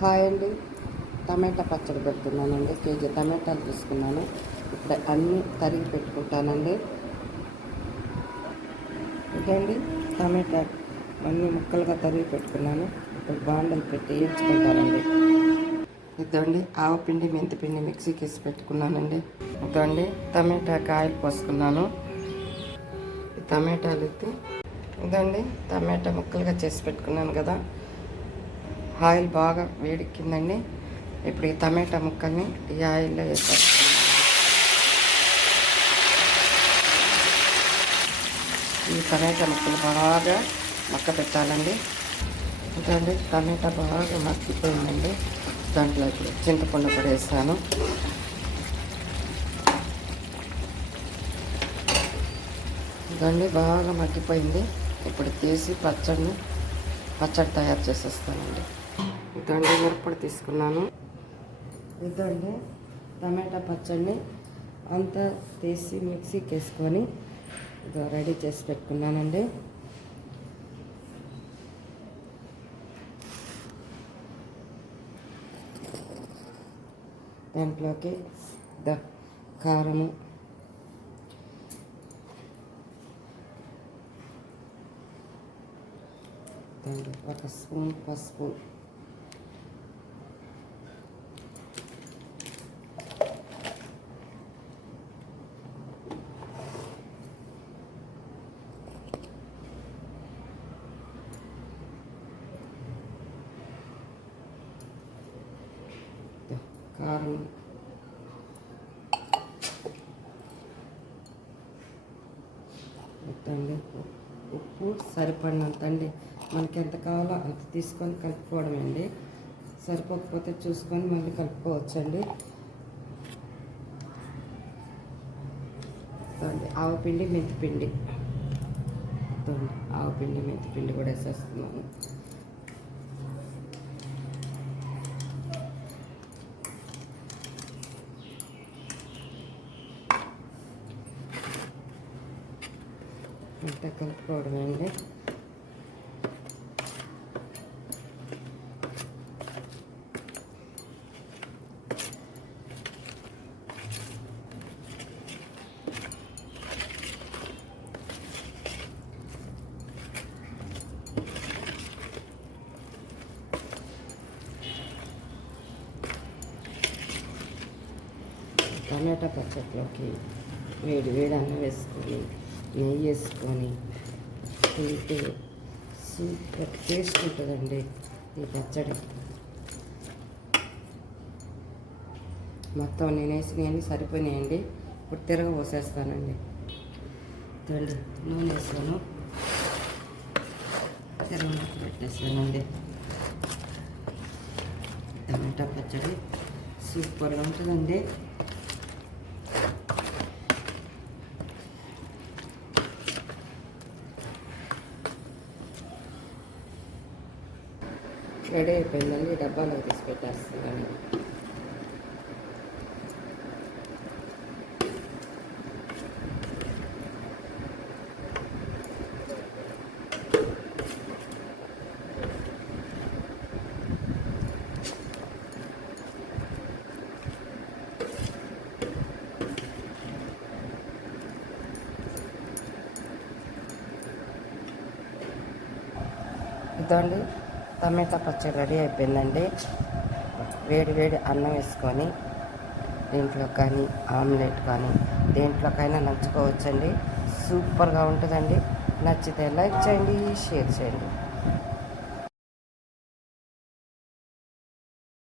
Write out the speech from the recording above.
Hi అండి. టమాటా పచ్చడి పెడుతున్నానండి. కేజీ టమాటాలు తీసుకున్నాను. ఇప్పుడు అన్నీ తరిగి పెట్టుకుంటానండి. ఇదండి? టమాటా అన్ని ముక్కలుగా తరిగి పెట్టుకున్నాను. ఇప్పుడు బాండలు పెట్టి వేయించుకుంటానండి ఇదండి ఆవపిండి మెంతిపిండి మిక్సీకి వేసి పెట్టుకున్నానండి. ఇదండి టమాటా కాయలు పోసుకున్నాను. టమాటాలు ఎత్తి ఇదండి టమాటా ముక్కలుగా చేసి పెట్టుకున్నాను కదా. ఆయిల్ బాగా వేడెక్కిందండి ఇప్పుడు ఈ టమాటా ముక్కల్ని ఈ ఆయిల్లో వేసేస్తున్నాను ఈ టమాటా ముక్కలు బాగా మక్క పెట్టాలండి ఇదండి టమాటా బాగా మక్కిపోయిందండి దాంట్లో ఇప్పుడు చింతపండు కూడా వేసాను ఇదండి బాగా మగ్గిపోయింది. ఇప్పుడు తీసి పచ్చడిని పచ్చడి తయారు చేసేస్తానండి. ఇదండి మిరప్పొడి తీసుకున్నాను. ఇదండి టమాటా పచ్చడిని అంతా తీసి మిక్సీకి వేసుకొని ఇదో రెడీ చేసి పెట్టుకున్నానండి. దాంట్లోకి ద కారము. దాంట్లో ఒక స్పూన్ పసుపు. కారం అండి ఉప్పు సరిపడినంత అండి మనకి ఎంత కావాలో అంత తీసుకొని కలుపుకోవడం అండి సరిపోకపోతే చూసుకొని మళ్ళీ కలుపుకోవచ్చండి. ఆవపిండి మెంతిపిండి ఆవపిండి మెంతిపిండి కూడా వేసేస్తున్నాను. అంతా కలుపుకోవడమే అండి. టమాటా పచ్చట్లోకి వేడి వేడి అన్నం వేసుకొని నెయ్యి వేసుకొని తింటే సూపర్ టేస్ట్ ఉంటుందండి ఈ పచ్చడి. మొత్తం నేను వేసినవన్నీ సరిపోయినాయండి. ఇప్పుడు తిరగ పోసేస్తానండి. చూడండి నూనె వేసాను. తిరగ పెట్టేస్తానండి. టమాటా పచ్చడి సూపర్గా ఉంటుందండి. రెడీ అయిపోయిందండి డబ్బాలో తీసి పెట్టేస్తున్నాను ఇదండి టమాటా పచ్చడి రెడీ అయిపోయిందండి. వేడి వేడి అన్నం వేసుకొని దీంట్లో కానీ ఆమ్లెట్ కానీ దేంట్లోకైనా నంచుకోవచ్చండి. సూపర్గా ఉంటుందండి. నచ్చితే లైక్ చేయండి షేర్ చేయండి.